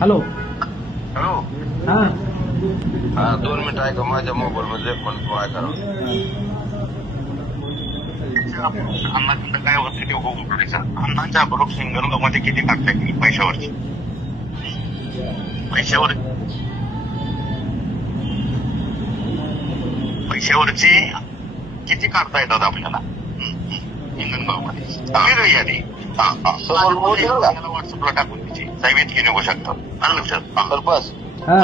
Hello hello हा. हा दोन मिनिटं ऐका माझ्या मोबाईल मध्ये पण ट्राय करा. अण्णाकडं काय होतं ते करायचं अण्णांच्या बरोबर सिंगलमध्ये किती टाकता येईल पैशावरची पैशावर पैशावरची किती काढता येतात आपल्याला? यादी समोर बोलतो का? व्हॉट्सअपला टाकून त्याची साहेब घेऊन येऊ आलं लक्षात. हा.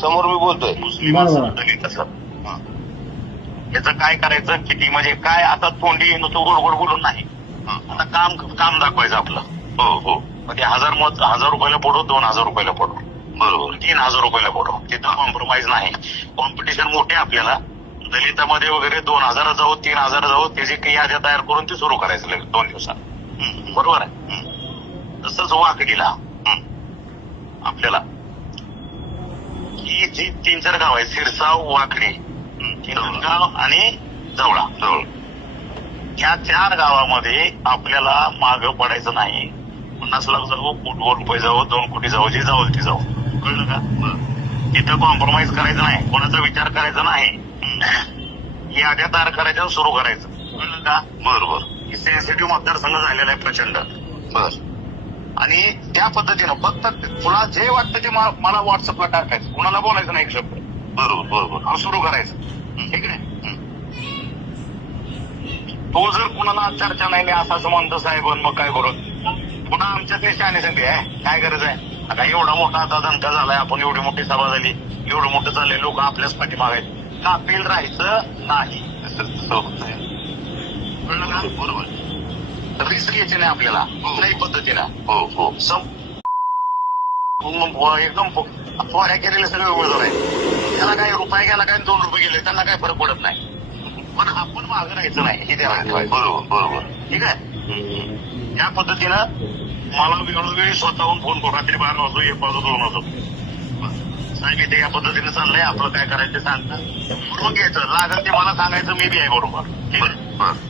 समोर मी बोलतोय. मुस्लिम. असं दलित असं हा. याचं काय करायचं किती म्हणजे काय आता तोंडी नुसतं गोड गोड बोलून नाही. हा. आता काम काम दाखवायचं आपलं. हो हो. म्हणजे हजार मत हजार रुपयाला पडो दोन हजार रुपयाला पडो. बरोबर. तीन हजार रुपयाला पडो. तिथं कॉम्प्रोमाइज नाही. कॉम्पिटिशन मोठे आपल्याला. दलितामध्ये वगैरे दोन हजार जाऊ तीन हजार जाऊ त्याची काही याद्या तयार करून ते सुरू करायचं दोन दिवसात. बरोबर आहे. तसंच वाकडीला. हम्म. आपल्याला. ही जी तीन चार गाव आहेत सिरसाव वाकडी गाव आणि जवळा. जवळ. या चार गावामध्ये आपल्याला मागं पडायचं नाही. पन्नास लाख जाऊ कोटी रुपये जाऊ दोन कोटी जाऊ जे जाऊ ते जाऊ. कळलं का? तिथं कॉम्प्रोमाइज करायचं नाही. कोणाचा विचार करायचा नाही. याद्या तयार करायच्या आणि सुरू करायचं. कळलं का? बरोबर सेन्सिटिव्ह मतदारसंघ झालेला आहे प्रचंड. बर. आणि त्या पद्धतीनं फक्त तुला जे वाटतं ते मला व्हॉट्सअपला टाकायचं. कुणाला बोलायचं नाही एक शब्द. बरोबर बरोबर. हा सुरू करायचं. ठीक आहे? तो जर कुणाला चर्चा नाही असं असं म्हणतो साहेब मग काय करू? पुन्हा आमच्या ते शहाणे सांगते आहे. काय गरज आहे? आता एवढा मोठा आता दणका झालाय आपण एवढी मोठी सभा झाली. एवढं मोठं झालंय लोक आपल्याच पाठीमाग आहेत. कापील राहायचं नाही. तसं होतंय. बरोबर. रिस्क घ्यायची नाही आपल्याला. कुठल्याही पद्धतीनं. हो हो. सम मग एकदम फवाऱ्या केलेले सगळे उमेदवार आहे. त्याला काय रुपये गेला काय दोन रुपये गेले त्यांना काय फरक पडत नाही. पण आपण मागं राहायचं नाही हे त्याला बरोबर बरोबर. ठीक आहे? या पद्धतीनं मला वेळोवेळी स्वतःहून फोन करू. रात्री बारा वाजतो एक वाजतो दोन वाजतो. सांगितलं या पद्धतीने चाललंय आपलं काय करायचं सांगणं. सांगता घ्यायचं. लागत ते मला सांगायचं मी बी आहे बरोबर.